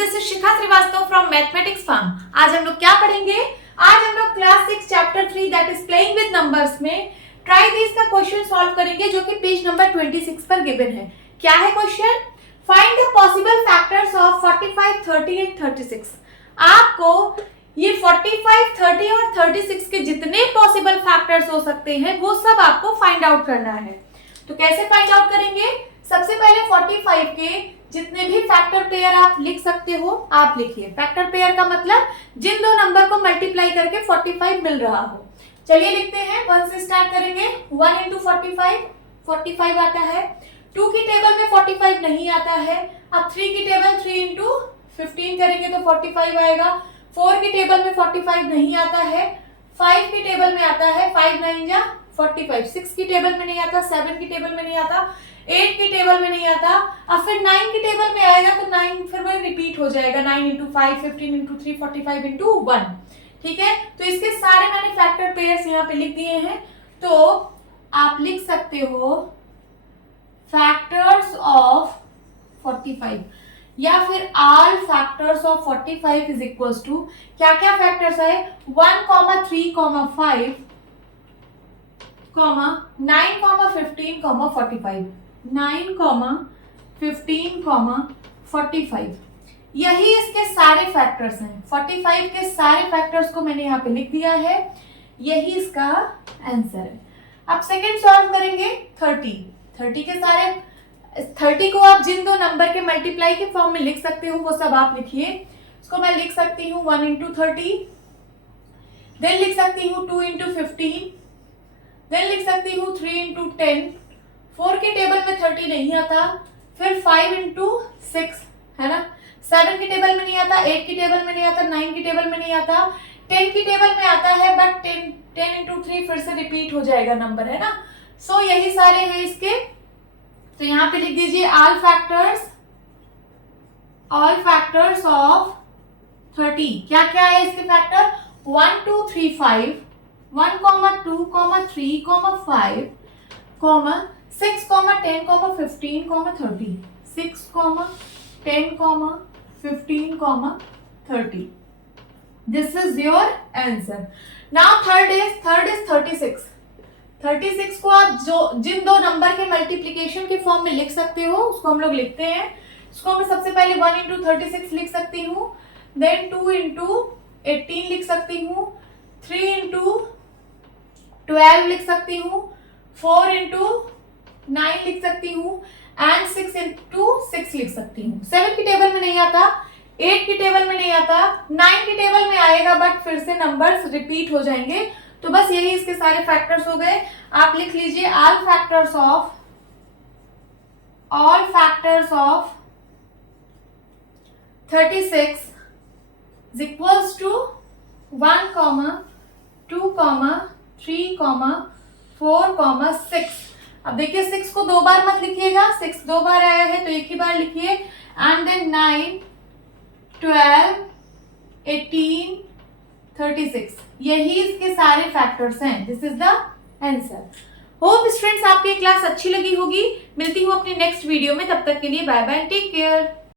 This is Shikha Shrivastava from mathematics farm. आज हम लोग क्या पढ़ेंगे? आज हम लोग class 6 chapter 3 that is playing with numbers में ट्राई दिस का क्वेश्चन सॉल्व करेंगे जो कि पेज नंबर 26 पर गिवन है। क्या है question? Find the possible factors of 45, 30 and 36। आपको ये 45, 30 और 36 के जितने पॉसिबल फैक्टर्स हो सकते हैं वो सब आपको फाइंड आउट करना है। तो कैसे फाइंड आउट करेंगे? सबसे पहले 45 के जितने भी फैक्टर पेयर आप लिख सकते हो आप लिखिए। फैक्टर पेयर का मतलब जिन दो नंबर को मल्टीप्लाई करके 45 मिल रहा हो। चलिए लिखते हैं, 1 से स्टार्ट करेंगे। 1 इंटू 45 आता है। 2 की टेबल में 45 नहीं आता है। अब 3 की टेबल 3 इंटू 15 करेंगे तो 45 आएगा। 4 की टेबल में 45 नहीं आता है। 5 की टेबल में आता है, 5 9 जा 45। 6 की टेबल में नहीं आता, 7 की टेबल में नहीं आता, 8 की टेबल में नहीं आता। अब फिर 9 की टेबल में आएगा तो 9 फिर वही रिपीट हो जाएगा। 9 इंटू 5, 15 इंटू 3, 45 इंटू 1। ठीक है, तो इसके सारे मैंने फैक्टर पेयर्स यहाँ पे लिख दिए हैं। तो आप लिख सकते हो फैक्टर्स ऑफ 45 या फिर all factors of 45 is equals to क्या क्या फैक्टर्स है? 1, 3, 5, 9, 15, 45। 9, 15, 45 यही इसके सारे फैक्टर्स हैं। 45 के सारे फैक्टर्स को मैंने यहाँ पे लिख दिया है। यही इसका आंसर है। अब सेकंड सॉल्व करेंगे 30 के सारे 30 को आप जिन दो नंबर के मल्टीप्लाई के फॉर्म में लिख सकते हो वो सब आप लिखिए। इसको मैं लिख सकती हूँ 1 इंटू 30, देन लिख सकती हूँ 2 इंटू 15, देन लिख सकती हूँ 3 इंटू 10। 4 की टेबल में 30 नहीं आता, फिर 5 इंटू 6 है ना। 7 की टेबल में नहीं आता, 8 की टेबल में नहीं आता, 9 की टेबल में नहीं आता, 10 की टेबल में आता है बट 10 इंटू 3 फिर से रिपीट हो जाएगा नंबर, है ना। सो यही सारे हैं इसके। तो यहाँ पे लिख दीजिए ऑल फैक्टर्स ऑफ 30। क्या क्या है इसके factor? 1 2 3 5, 1, 2, 3, 5, 6, 10, 15, 30। 6, 10, 15, 30. This is your answer. Now third is 36. 36 को आप जो जिन दो नंबर के मल्टीप्लिकेशन के फॉर्म में लिख सकते हो उसको हम लोग लिखते हैं। इसको मैं सबसे पहले 1 इंटू 36 लिख सकती हूँ, देन 2 इंटू 18 लिख सकती हूँ, 3 इंटू 12 लिख सकती हूँ, 4 इंटू 9 लिख सकती हूँ एंड 6 इंटू 6 लिख सकती हूँ। 7 की टेबल में नहीं आता, 8 की टेबल में नहीं आता, 9 की टेबल में आएगा बट फिर से नंबर्स रिपीट हो जाएंगे। तो बस यही इसके सारे फैक्टर्स हो गए। आप लिख लीजिए all factors of 36 is equals to 1, 2, 3, 4, 6। अब देखिए 6 को 2 बार मत लिखिएगा, 6 2 बार आया है तो एक ही बार लिखिए। एंड देन 9, 12, 18, 36 यही इसके सारे फैक्टर्स हैं। This is the answer. Hope students आपकी क्लास अच्छी लगी होगी। मिलती हूँ अपनी नेक्स्ट वीडियो में, तब तक के लिए बाय बाय, टेक केयर।